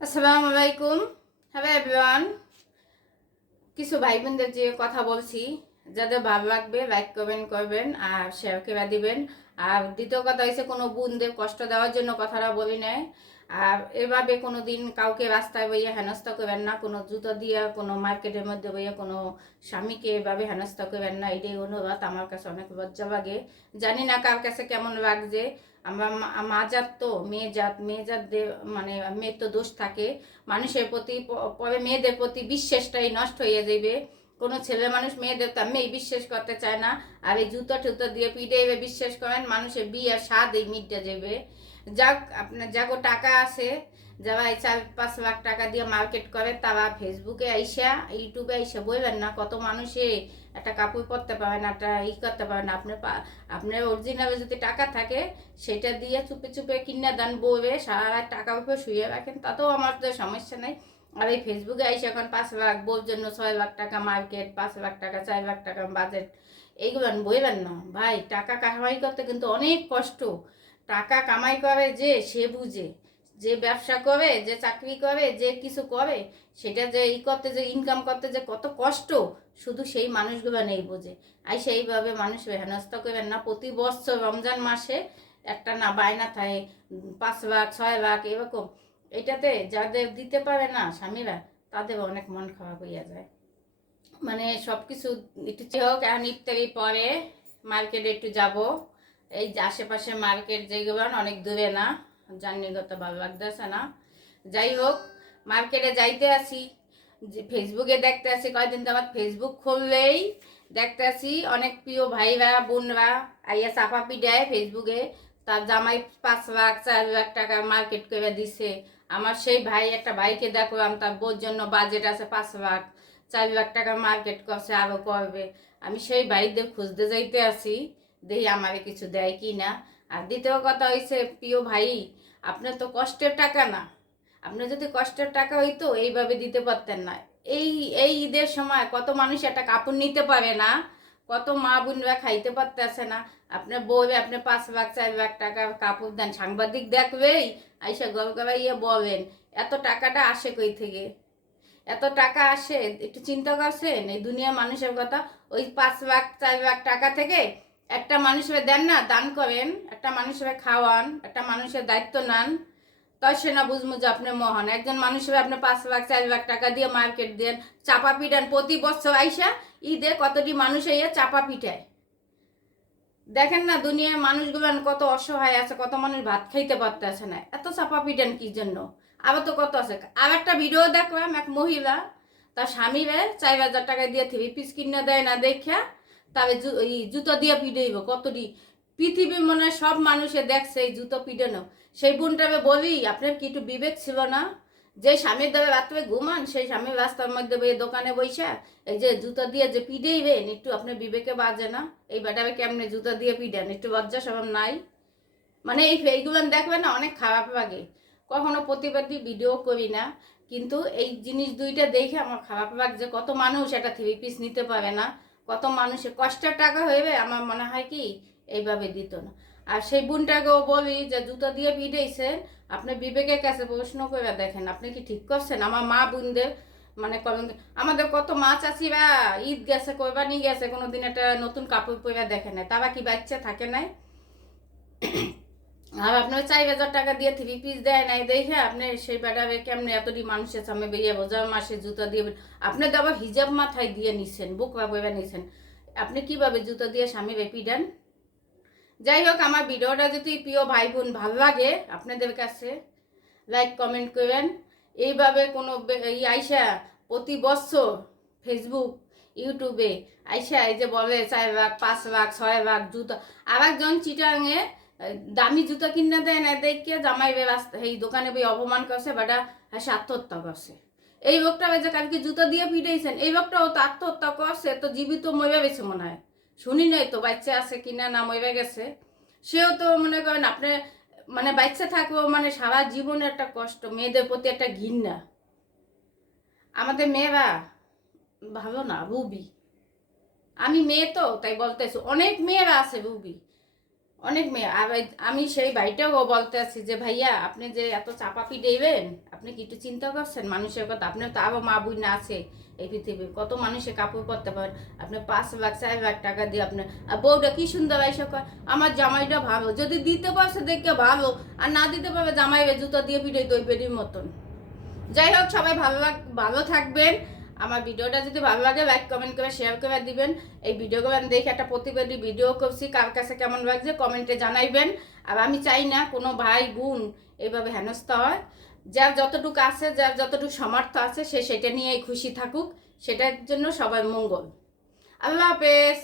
আসসালামু আলাইকুম। Hello everyone. কিছু ভাই বোনদের যে কথা বলছি, যাদের ভালো লাগবে লাইক কমেন্ট করবেন আর শেয়ার করে দিবেন। আর দ্বিতীয় কথা হচ্ছে কোনো বোনদের কষ্ট দেওয়ার জন্য কথাটা বলি নাই। আর এভাবে কোনো দিন কাউকে রাস্তায় বইয়ে হেনস্থা করবেন না, কোনো জুতো দিয়ে কোনো মার্কেটের মধ্যে বইয়ে কোনো স্বামীকে এভাবে হেনস্থা করবেন না। এটাই অনুরোধ। আমার কাছে অনেক লজ্জা লাগে, জানি না কার কাছে কেমন লাগছে। আমরা মা জাত তো, মেয়ে জাত মানে মেয়ের তো দোষ থাকে। মানুষের প্রতি পরে মেয়েদের প্রতি বিশ্বাসটাই নষ্ট হয়ে যাবে। কোনো ছেলে মানুষ মেয়েদের তো আমি বিশ্বাস করতে চায় না। আর এই জুতো টুতো দিয়ে পিঠে বিশ্বাস করেন, মানুষের বিয়ের স্বাদ এই মিটে যাবে। যাক, আপনার যাগো টাকা আছে, যারা এই 4-5 লাখ টাকা দিয়ে মার্কেট করে, তারা ফেসবুকে আইসা ইউটিউবে আইসা বলবেন না কত মানুষে একটা কাপড় পরতে পারে না, একটা করতে পারে না। আপনার অরিজিনালে যদি টাকা থাকে, সেটা দিয়ে চুপে চুপে কিনে দেন, বউরে সারা রাত টাকার উপর শুয়ে রাখেন, তাতেও আমার তো সমস্যা নেই। আর এই ফেসবুকে আইসে এখন 5 লাখ, বউর জন্য 6 লাখ টাকা মার্কেট, 5 লাখ টাকা, 4 লাখ টাকা বাজেট, এইগুলো বলবেন না ভাই। টাকা কামাই করতে কিন্তু অনেক কষ্ট। টাকা কামাই করে যে সে বুঝে, যে ব্যবসা করে, যে চাকরি করে, যে কিছু করে, সেটা যে করতে, যে ইনকাম করতে যে কত কষ্ট, শুধু সেই মানুষগুলো নেই বোঝে। আর সেইভাবে মানুষ হেনস্থা করেন না। প্রতি বছর রমজান মাসে একটা না বায়না থাকে 5 লাখ 6 লাখ এরকম। এটাতে যাদের দিতে পারে না স্বামীরা, তাদের অনেক মন খারাপ হইয়া যায়। মানে সব কিছু একটু হোক। এখন ইফতারি পরে মার্কেটে একটু যাব। এই যে আশেপাশে মার্কেট যেগুলো অনেক দূরে না, জার্নি করতে ভালো লাগতেছে না। যাই হোক, মার্কেটে যাইতে আসি, যে ফেসবুকে দেখতে আসি, কয়েকদিন তো আমার ফেসবুক খুললেই দেখতে আসি অনেক প্রিয় ভাইরা বোনরা আইয়া চাপাপি দেয় ফেসবুকে। তার জামাই 5 লাখ 4 লাখ টাকা মার্কেট করে দিছে। আমার সেই ভাই, একটা ভাইকে দেখলাম, তার বোর জন্য বাজেট আছে 5 লাখ 4 লাখ টাকা মার্কেট করছে, আরো করবে। আমি সেই ভাইদের খুঁজতে যাইতে আসি, দেখি আমারে কিছু দেয় কি না। আর দ্বিতীয় কথা হয়েছে, প্রিয় ভাই, আপনার তো কষ্টের টাকা না। আপনার যদি কষ্টের টাকা হইতো এইভাবে দিতে পারতেন না। এই এই ঈদের সময় কত মানুষ একটা কাপড় নিতে পারে না, কত মা বোনরা খাইতে পারতেছে না। আপনার বউরে আপনি 5 লাখ 4 লাখ টাকার কাপড় দেন, সাংবাদিক দেখবেই আইসা গল গলাইয়া বলেন এত টাকাটা আসে কই থেকে? এত টাকা আসে একটু চিন্তা করছেন? এই দুনিয়া মানুষের কথা। ওই 5 লাখ 4 লাখ টাকা থেকে একটা মানুষের দেন না, দান করেন, একটা মানুষের খাওয়ান, একটা মানুষের দায়িত্ব নেন, তাই সে না বুঝবো যে আপনি মহান। একজন মানুষের আপনি 5 লাখ 4 লাখ টাকা দিয়ে মার্কেট দেন, চাপা পিটান। প্রতি বছর আইসা ঈদে কতটি মানুষ আইয়া চাপা পিটায়। দেখেন না দুনিয়ার মানুষগুলো কত অসহায় আছে, কত মানুষ ভাত খাইতে পারতেছে না, এত চাপা পিটান কি জন্য? আবার তো কত আছে। আর একটা ভিডিও দেখলাম, এক মহিলা তার স্বামীরে 4,000 টাকা দিয়ে 3 পিস কিনে দেয় না দেখা, তবে এই জুতো দিয়ে পিটাইব কতটি। পৃথিবীর মনে হয় সব মানুষে দেখছে এই জুতো পিটানো। সেই বোনটাকে বলি, আপনার কি একটু বিবেক ছিল না? যে স্বামীর দ্বারা রাত্রে ঘুমান, সেই স্বামীর রাস্তার মধ্যে দোকানে বইসা এই যে জুতো দিয়ে যে পিটাইবেন, একটু আপনার বিবেকে বাজে না? এই বেটাবে কেমনে জুতো দিয়ে পিটান, একটু লজ্জা সরম নাই? মানে এইগুলো দেখবেন না, অনেক খারাপ লাগে। কখনো প্রতিবাদী ভিডিও করি না, কিন্তু এই জিনিস দুইটা দেখে আমার খারাপ লাগছে। কত মানুষ একটা 3 পিস নিতে পারে না, কত মানুষের কষ্টের টাকা হইবে, আমার মনে হয় কি এইভাবে দিত না। আর সেই বোনটাকেও বলি যে জুতো দিয়ে পিটাইছেন, আপনি বিবেকের কাছে প্রশ্ন করে দেখেন, আপনি কি ঠিক করছেন? আমার মা বোনদের মানে করেন। আমাদের কত মা চাচিরা ঈদ গেছে, কোরবানি গেছে, কোনোদিন একটা নতুন কাপড় পরে দেখে নাই, তারা কি বাচ্চা থাকে নাই? আর আপনার 4,000 টাকা দিয়ে 3 পিস দেয় নাই দেখে আপনি সেই বেড়াবে কেমনে এতটি মানুষের সামনে বেরিয়ে বোঝার মাসে জুতা দিয়ে? আপনি তো আবার হিজাব মাথায় দিয়ে নিছেন, বোকরা বইরা নিছেন, আপনি কিভাবে জুতা দিয়ে স্বামী বেপি দেন? যাই হোক, আমার ভিডিওটা যদি প্রিয় ভাই বোন ভালো লাগে আপনাদের কাছে, লাইক কমেন্ট করেন। এইভাবে কোনো আইসা প্রতি বছর ফেসবুক ইউটিউবে আইসা এই যে বলে 4 লাখ 5 লাখ 6 লাখ জুতা। আর একজন চিটাঙে দামি জুতা কিনে দেয় না দেখে জামাই রাস্তা এই দোকানে বই অপমান করছে, বাটা আত্মহত্যা করছে। এই লোকটা যে কালকে জুতা দিয়ে পিটাইছেন, এই লোকটাও তো আত্মহত্যা করছে, তো জীবিত মরে গেছে মনে হয়। শুনি নাই তো বাচ্চা আছে কিনা না মরে গেছে। সেও তো মনে করেন আপনি মানে বাচ্চা থাকলেও মানে সারা জীবনে একটা কষ্ট, মেয়েদের প্রতি একটা ঘৃণা। আমাদের মেয়েরা ভালো না, রুবি। আমি মেয়ে তো তাই বলতেছি, অনেক মেয়েরা আছে রুবি, অনেক মেয়ে। আর আমি সেই ভাইটাও বলতে আছি যে ভাইয়া আপনি যে এত চাপাপি দেবেন, আপনি কি একটু চিন্তা করছেন মানুষের কথা? আপনার তো আরো মা বোন না আছে এই পৃথিবীর, কত মানুষের কাপড় পরতে পারেন। আপনি 5 লাখ 4 লাখ টাকা দিয়ে আপনার বউটা কি সুন্দর আইসা কয় আমার জামাইটা ভালো, যদি দিতে পারছে দেখে ভালো, আর না দিতে পারবে জামাইরে জুতো দিয়ে পিঠে দই পেটির মতন। যাই হোক, সবাই ভালো থাকবেন। আমার ভিডিওটা যদি ভালো লাগে লাইক কমেন্ট করে শেয়ার করে দিবেন। এই ভিডিওগুলো আমি দেখে একটা প্রতিবাদী ভিডিও করছি, কার কাছে কেমন লাগছে কমেন্টে জানাইবেন। আর আমি চাই না কোনো ভাই বোন এইভাবে হেনস্থা হয়। যার যতটুকু আছে, যার যতটুকু সামর্থ্য আছে, সে সেটা নিয়েই খুশি থাকুক, সেটার জন্য সবার মঙ্গল। আল্লাহ হাফেজ।